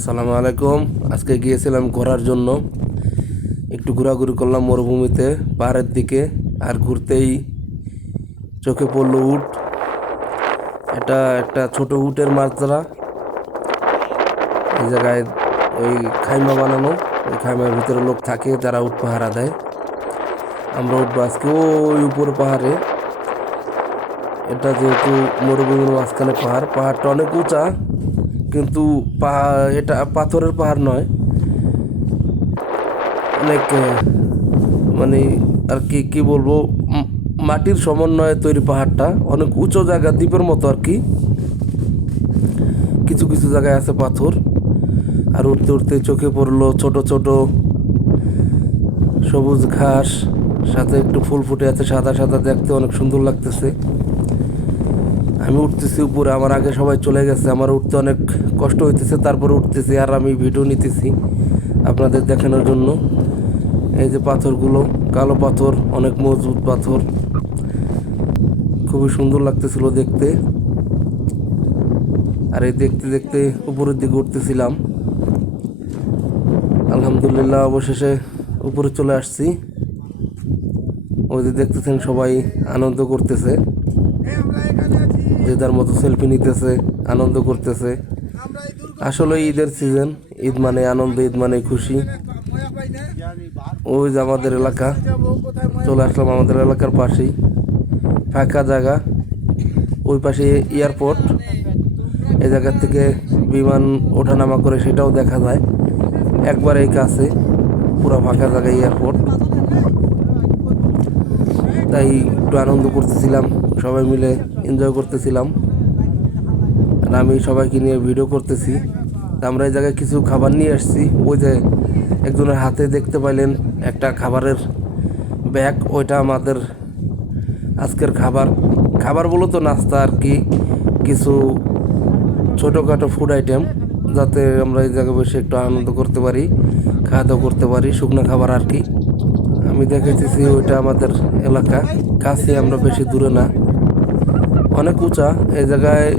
আসসালামু আলাইকুম। আজকে গিয়েছিলাম ঘোরার জন্য, একটু ঘোরাঘুরি করলাম মরুভূমিতে পাহাড়ের দিকে। আর ঘুরতেই চোখে পড়লো উট। এটা একটা ছোট উটের মাত্রা। এই জায়গায় ওই খাইমা বানানো, ওই খাইমার ভিতরে লোক থাকে যারা উট পাহারা দেয়। আমরা উঠবো আজকে ওই উপরে পাহাড়ে। এটা যেহেতু মরুভূমির মাঝখানে পাহাড়, পাহাড়টা অনেক উঁচা, কিন্তু এটা পাথরের পাহাড় নয়, অনেক মানে আর কি কি বলবো, মাটির সমন্বয়ে তৈরি পাহাড়টা। অনেক উঁচু জায়গা, দ্বীপের মতো আর কি। কিছু কিছু জায়গায় আছে পাথর। আর উঠতে উঠতে চোখে পড়লো ছোট ছোট সবুজ ঘাস, সাথে একটু ফুল ফুটে আছে সাদা সাদা, দেখতে অনেক সুন্দর লাগতেছে। আমি উঠতেছি উপরে, আমার আগে সবাই চলে গেছে, আমার উঠতে অনেক কষ্ট হইতেছে, তারপরে উঠতেছি আর আমি ভিডিও নিতেছি আপনাদের দেখানোর জন্য। এই যে পাথরগুলো, কালো পাথর, অনেক মজবুত পাথর, খুবই সুন্দর লাগতেছিল দেখতে। আর এই দেখতে দেখতে উপরের দিকে উঠতেছিলাম। আলহামদুলিল্লাহ অবশেষে উপরে চলে আসছি। ওই যে দেখতেছেন সবাই আনন্দ করতেছে, যে যার মতো সেলফি নিতেছে, আনন্দ করতেছে। আসলে ঈদের সিজন, ঈদ মানে আনন্দ, ঈদ মানে খুশি। ওই যে আমাদের এলাকা, চলে আসলাম আমাদের এলাকার পাশেই, ফাঁকা জায়গা। ওই পাশে এয়ারপোর্ট, এই জায়গার থেকে বিমান ওঠানামা করে সেটাও দেখা যায় একবার এই কাছে। পুরো ফাঁকা জায়গায় এয়ারপোর্ট, তাই একটু আনন্দ করতেছিলাম, সবাই মিলে এনজয় করতেছিলাম। আর আমি সবাইকে নিয়ে ভিডিও করতেছি। তা আমরা এই জায়গায় কিছু খাবার নিয়ে আসছি। ওই যে একজনের হাতে দেখতে পাইলেন একটা খাবারের ব্যাগ, ওইটা আমাদের আজকের খাবার। খাবার বলো তো নাস্তা আর কি, কিছু ছোটোখাটো ফুড আইটেম, যাতে আমরা এই জায়গায় বসে একটু আনন্দ করতে পারি, খাওয়া দাওয়া করতে পারি, শুকনো খাবার আর কি। আমি দেখেছি ওইটা আমাদের এলাকা কাছে, আমরা বেশি দূরে না, অনেক উঁচা এই জায়গায়।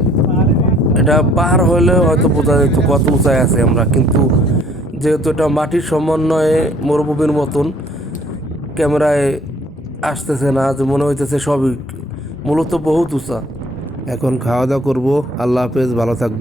এটা পাহাড় হলে হয়তো বোঝা যেত কত উঁচায় আছে আমরা, কিন্তু যেহেতু এটা মাটির সমন্বয়ে মরুভূমির মতন, ক্যামেরায় আসতেছে না, যে মনে হইতেছে সবই মূলত বহুত উঁচা। এখন খাওয়া দাওয়া করবো। আল্লাহ হাফেজ, ভালো থাকবে।